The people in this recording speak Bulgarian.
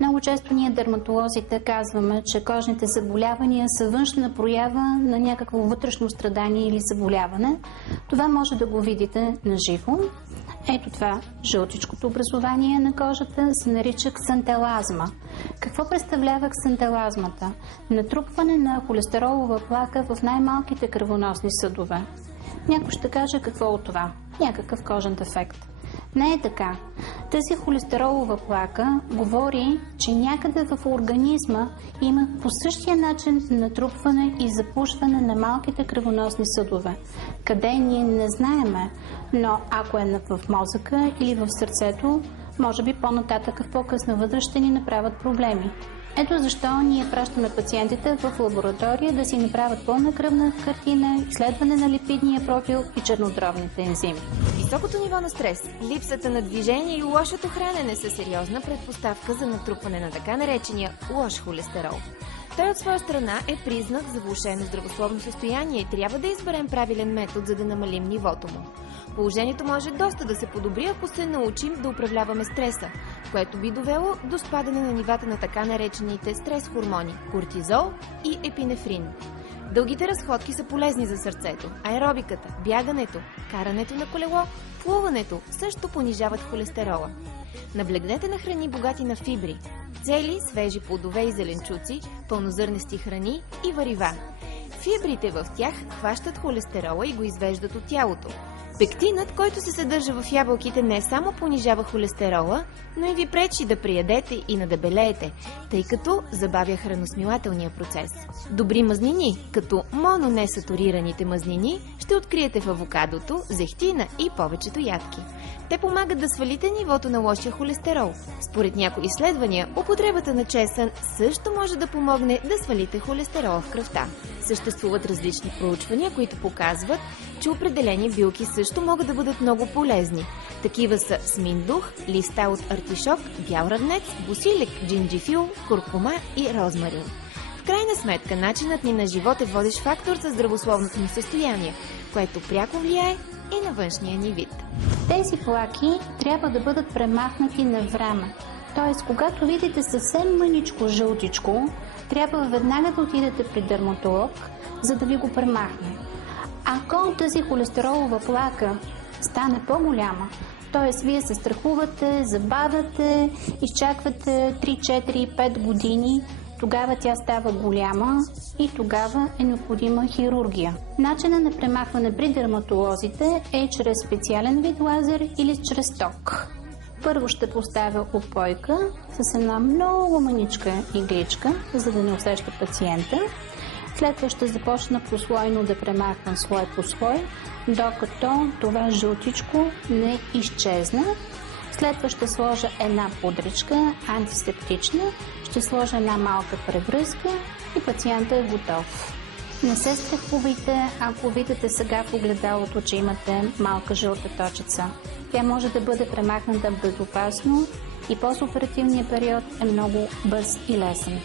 Много често ние, дерматолозите, казваме, че кожните заболявания са външна проява на някакво вътрешно страдание или заболяване. Това може да го видите наживо. Ето това жълтичкото образование на кожата се нарича ксантелазма. Какво представлява ксантелазмата? Натрупване на холестеролова плака в най-малките кръвоносни съдове. Някой ще каже какво от това? Някакъв кожен дефект. Не е така. Тази холестеролова плака говори, че някъде в организма има по същия начин натрупване и запушване на малките кръвоносни съдове. Къде ние не знаеме, но ако е в мозъка или в сърцето, може би по-нататък в по-късна възраст ще ни направят проблеми. Ето защо ние пращаме пациентите в лаборатория да си направят пълна кръвна картина, изследване на липидния профил и чернодробните ензими. Високото ниво на стрес, липсата на движение и лошото хранене са сериозна предпоставка за натрупване на така наречения лош холестерол. Той от своя страна е признак за влошено здравословно състояние и трябва да изберем правилен метод, за да намалим нивото му. Положението може доста да се подобри, ако се научим да управляваме стреса, което би довело до спадане на нивата на така наречените стрес хормони – кортизол и епинефрин. Дългите разходки са полезни за сърцето. Аеробиката, бягането, карането на колело, плуването също понижават холестерола. Наблегнете на храни богати на фибри, цели, свежи плодове и зеленчуци, пълнозърнести храни и варива. Фибрите в тях хващат холестерола и го извеждат от тялото. Пектинът, който се съдържа в ябълките, не само понижава холестерола, но и ви пречи да приядете и надебелеете, тъй като забавя храносмилателния процес. Добри мазнини, като мононесатурираните мазнини, ще откриете в авокадото, зехтина и повечето ядки. Те помагат да свалите нивото на лошия холестерол. Според някои изследвания, употребата на чесън също може да помогне да свалите холестерола в кръвта. Съществуват различни проучвания, които показват, че определени билки също могат да бъдат много полезни. Такива са сминдух, листа от артишок, бял ръднец, босилик, джинджифил, куркума и розмарин. В крайна сметка, начинът ни на живот е водещ фактор за здравословното ни състояние, което пряко влияе и на външния ни вид. Тези плаки трябва да бъдат премахнати на време. Тоест, когато видите съвсем мъничко жълтичко, трябва веднага да отидете при дерматолог, за да ви го премахне. Ако тази холестеролова плака стане по-голяма, т.е. вие се страхувате, забавяте, изчаквате 3, 4, 5 години, тогава тя става голяма и тогава е необходима хирургия. Начинът на премахване при дерматолозите е чрез специален вид лазер или чрез ток. Първо ще поставя опойка с една много маничка игличка, за да не усеща пациента. След това ще започна послойно да премахвам слой по слой, докато това жълтичко не изчезне. След това ще сложа една пудричка, антисептична, ще сложа една малка превръзка и пациентът е готов. Не се страхувайте, ако видите сега в огледалото, че имате малка жълта точица. Тя може да бъде премахната безопасно и постоперативният период е много бърз и лесен.